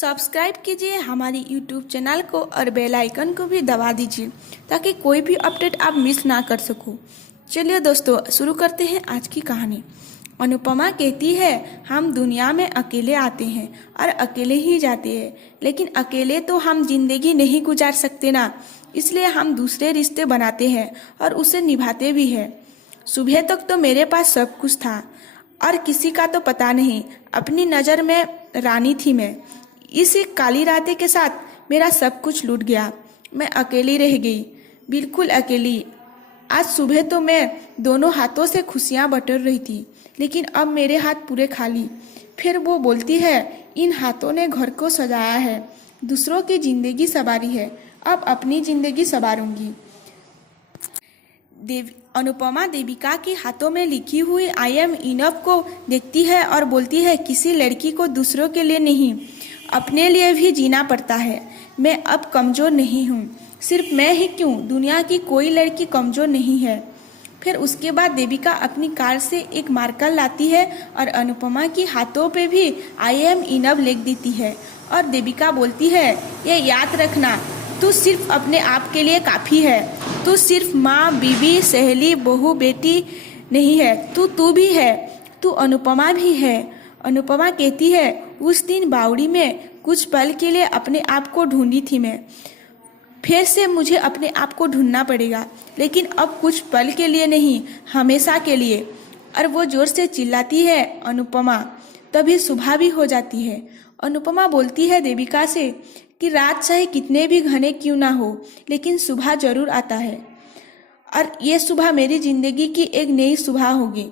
Subscribe कीजिए हमारी YouTube channel को और बेल आइकन को भी दबा दीजिए ताकि कोई भी अपडेट आप मिस ना कर सको। चलिए दोस्तों, शुरू करते हैं आज की कहानी। अनुपमा कहती है, हम दुनिया में अकेले आते हैं और अकेले ही जाते हैं, लेकिन अकेले तो हम जिंदगी नहीं गुजार सकते ना, इसलिए हम दूसरे रिश्ते बनाते हैं और उसे निभाते भी हैं। सुबह तक तो मेरे पास सब कुछ था और किसी का तो पता नहीं, अपनी नज़र में रानी थी मैं। इसी काली रातें के साथ मेरा सब कुछ लूट गया। मैं अकेली रह गई, बिल्कुल अकेली। आज सुबह तो मैं दोनों हाथों से खुशियाँ बटोर रही थी, लेकिन अब मेरे हाथ पूरे खाली। फिर वो बोलती है, इन हाथों ने घर को सजाया है, दूसरों की जिंदगी संवारी है, अब अपनी जिंदगी संवारूंगी। अनुपमा देविका के हाथों में लिखी हुई आई एम इनफ को देखती है और बोलती है, किसी लड़की को दूसरों के लिए नहीं, अपने लिए भी जीना पड़ता है। मैं अब कमज़ोर नहीं हूँ, सिर्फ मैं ही क्यों, दुनिया की कोई लड़की कमज़ोर नहीं है। फिर उसके बाद देविका अपनी कार से एक मार्कर लाती है और अनुपमा की हाथों पे भी आई एम इनफ लिख देती है और देविका बोलती है, ये याद रखना, तू सिर्फ अपने आप के लिए काफ़ी है। तू सिर्फ माँ, बीवी, सहेली, बहू, बेटी नहीं है, तू भी है, तू अनुपमा भी है। अनुपमा कहती है, उस दिन बावड़ी में कुछ पल के लिए अपने आप को ढूंढी थी मैं, फिर से मुझे अपने आप को ढूंढना पड़ेगा, लेकिन अब कुछ पल के लिए नहीं, हमेशा के लिए। और वो जोर से चिल्लाती है, अनुपमा। तभी सुबह भी हो जाती है। अनुपमा बोलती है देविका से कि रात चाहे कितने भी घने क्यों ना हो, लेकिन सुबह जरूर आता है और ये सुबह मेरी जिंदगी की एक नई सुबह होगी।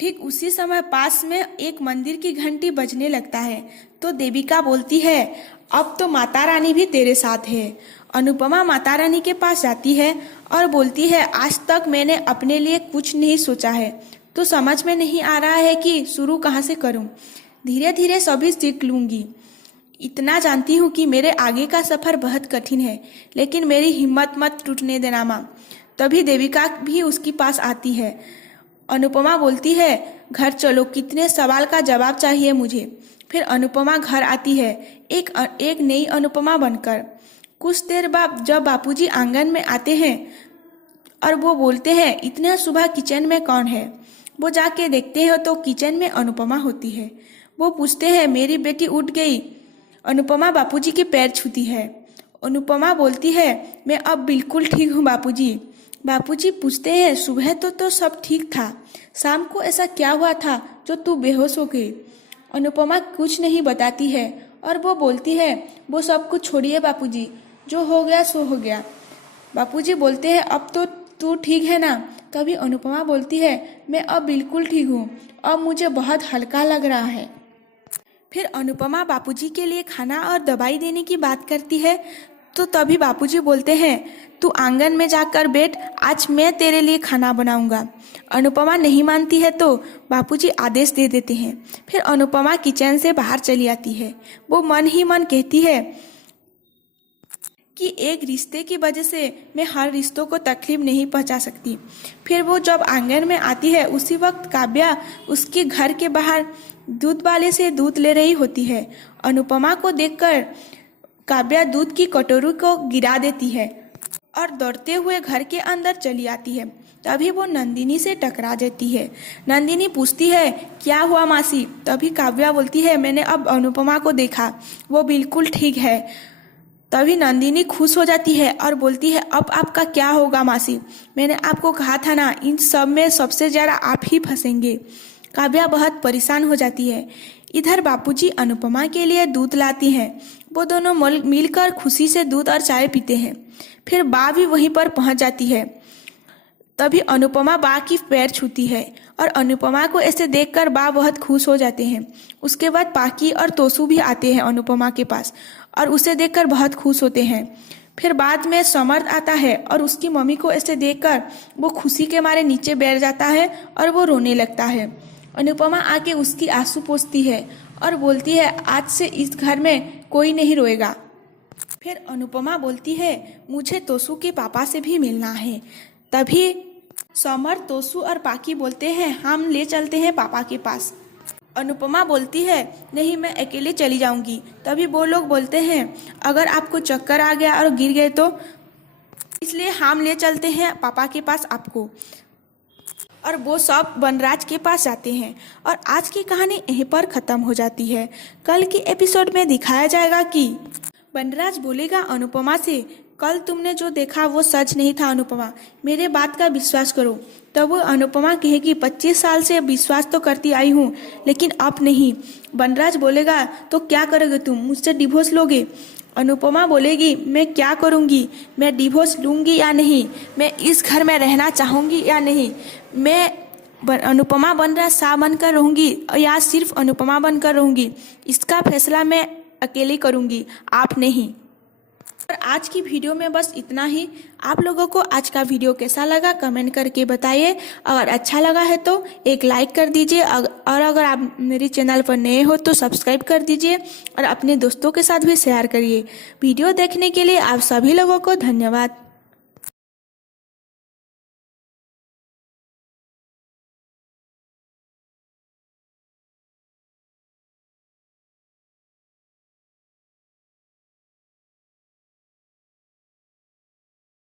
ठीक उसी समय पास में एक मंदिर की घंटी बजने लगता है तो देविका बोलती है, अब तो माता रानी भी तेरे साथ है। अनुपमा माता रानी के पास जाती है और बोलती है, आज तक मैंने अपने लिए कुछ नहीं सोचा है, तो समझ में नहीं आ रहा है कि शुरू कहाँ से करूँ। धीरे धीरे सभी सीख लूँगी। इतना जानती हूँ कि मेरे आगे का सफ़र बहुत कठिन है, लेकिन मेरी हिम्मत मत टूटने देना माँ। तभी देविका भी उसके पास आती है। अनुपमा बोलती है, घर चलो, कितने सवाल का जवाब चाहिए मुझे। फिर अनुपमा घर आती है, एक नई अनुपमा बनकर। कुछ देर बाद जब बापूजी आंगन में आते हैं और वो बोलते हैं, इतने सुबह किचन में कौन है। वो जाके देखते हैं तो किचन में अनुपमा होती है। वो पूछते हैं, मेरी बेटी उठ गई। अनुपमा बापूजी के पैर छूती है। अनुपमा बोलती है, मैं अब बिल्कुल ठीक हूँ बापूजी। बापूजी पूछते हैं, सुबह तो सब ठीक था, शाम को ऐसा क्या हुआ था जो तू बेहोश हो गई। अनुपमा कुछ नहीं बताती है और वो बोलती है, वो सब कुछ छोड़िए बापूजी, जो हो गया सो हो गया। बापूजी बोलते हैं, अब तो तू ठीक है ना। तभी अनुपमा बोलती है, मैं अब बिल्कुल ठीक हूँ, अब मुझे बहुत हल्का लग रहा है। फिर अनुपमा बापूजी के लिए खाना और दवाई देने की बात करती है तो तभी बापूजी बोलते हैं, तू आंगन में जाकर बैठ, आज मैं तेरे लिए खाना बनाऊंगा। अनुपमा नहीं मानती है तो बापूजी आदेश दे देते हैं। फिर अनुपमा किचन से बाहर चली आती है। वो मन ही मन कहती है कि एक रिश्ते की वजह से मैं हर रिश्तों को तकलीफ नहीं पहुंचा सकती। फिर वो जब आंगन में आती है उसी वक्त काव्या उसके घर के बाहर दूध वाले से दूध ले रही होती है। अनुपमा को देखकर काव्या दूध की कटोरी को गिरा देती है और दौड़ते हुए घर के अंदर चली आती है। तभी वो नंदिनी से टकरा जाती है। नंदिनी पूछती है, क्या हुआ मासी। तभी काव्या बोलती है, मैंने अब अनुपमा को देखा, वो बिल्कुल ठीक है। तभी नंदिनी खुश हो जाती है और बोलती है, अब आपका क्या होगा मासी, मैंने आपको कहा था ना, इन सब में सबसे ज़्यादा आप ही फंसेंगे। काव्या बहुत परेशान हो जाती है। इधर बापूजी अनुपमा के लिए दूध लाती हैं। वो दोनों मिलकर खुशी से दूध और चाय पीते हैं। फिर बा भी वहीं पर पहुंच जाती है। तभी अनुपमा बा की पैर छूती है और अनुपमा को ऐसे देखकर बा बहुत खुश हो जाते हैं। उसके बाद पाकी और तोसू भी आते हैं अनुपमा के पास और उसे देखकर बहुत खुश होते हैं। फिर बाद में समर्थ आता है और उसकी मम्मी को ऐसे देखकर वो खुशी के मारे नीचे बैठ जाता है और वो रोने लगता है। अनुपमा आके उसकी आंसू पोंछती है और बोलती है, आज से इस घर में कोई नहीं रोएगा। फिर अनुपमा बोलती है, मुझे तोसू के पापा से भी मिलना है। तभी समर, तोसू और पाकी बोलते हैं, हम ले चलते हैं पापा के पास। अनुपमा बोलती है, नहीं मैं अकेले चली जाऊंगी। तभी वो लोग बोलते हैं, अगर आपको चक्कर आ गया और गिर गए तो, इसलिए हम ले चलते हैं पापा के पास आपको। और वो सब वनराज के पास जाते हैं और आज की कहानी यहीं पर ख़त्म हो जाती है। कल की एपिसोड में दिखाया जाएगा कि वनराज बोलेगा अनुपमा से, कल तुमने जो देखा वो सच नहीं था अनुपमा, मेरे बात का विश्वास करो। तब वो अनुपमा कहेगी 25 साल से विश्वास तो करती आई हूँ लेकिन अब नहीं। वनराज बोलेगा, तो क्या करोगे तुम, मुझसे डिवोर्स लोगे? अनुपमा बोलेगी, मैं क्या करूँगी, मैं डिवोर्स लूँगी या नहीं, मैं इस घर में रहना चाहूँगी या नहीं, मैं अनुपमा बनराज शाह बनकर रहूँगी या सिर्फ अनुपमा बनकर रहूँगी, इसका फैसला मैं अकेले करूँगी, आप नहीं। और आज की वीडियो में बस इतना ही। आप लोगों को आज का वीडियो कैसा लगा कमेंट करके बताइए। अगर अच्छा लगा है तो एक लाइक कर दीजिए और अगर आप मेरे चैनल पर नए हो तो सब्सक्राइब कर दीजिए और अपने दोस्तों के साथ भी शेयर करिए। वीडियो देखने के लिए आप सभी लोगों को धन्यवाद।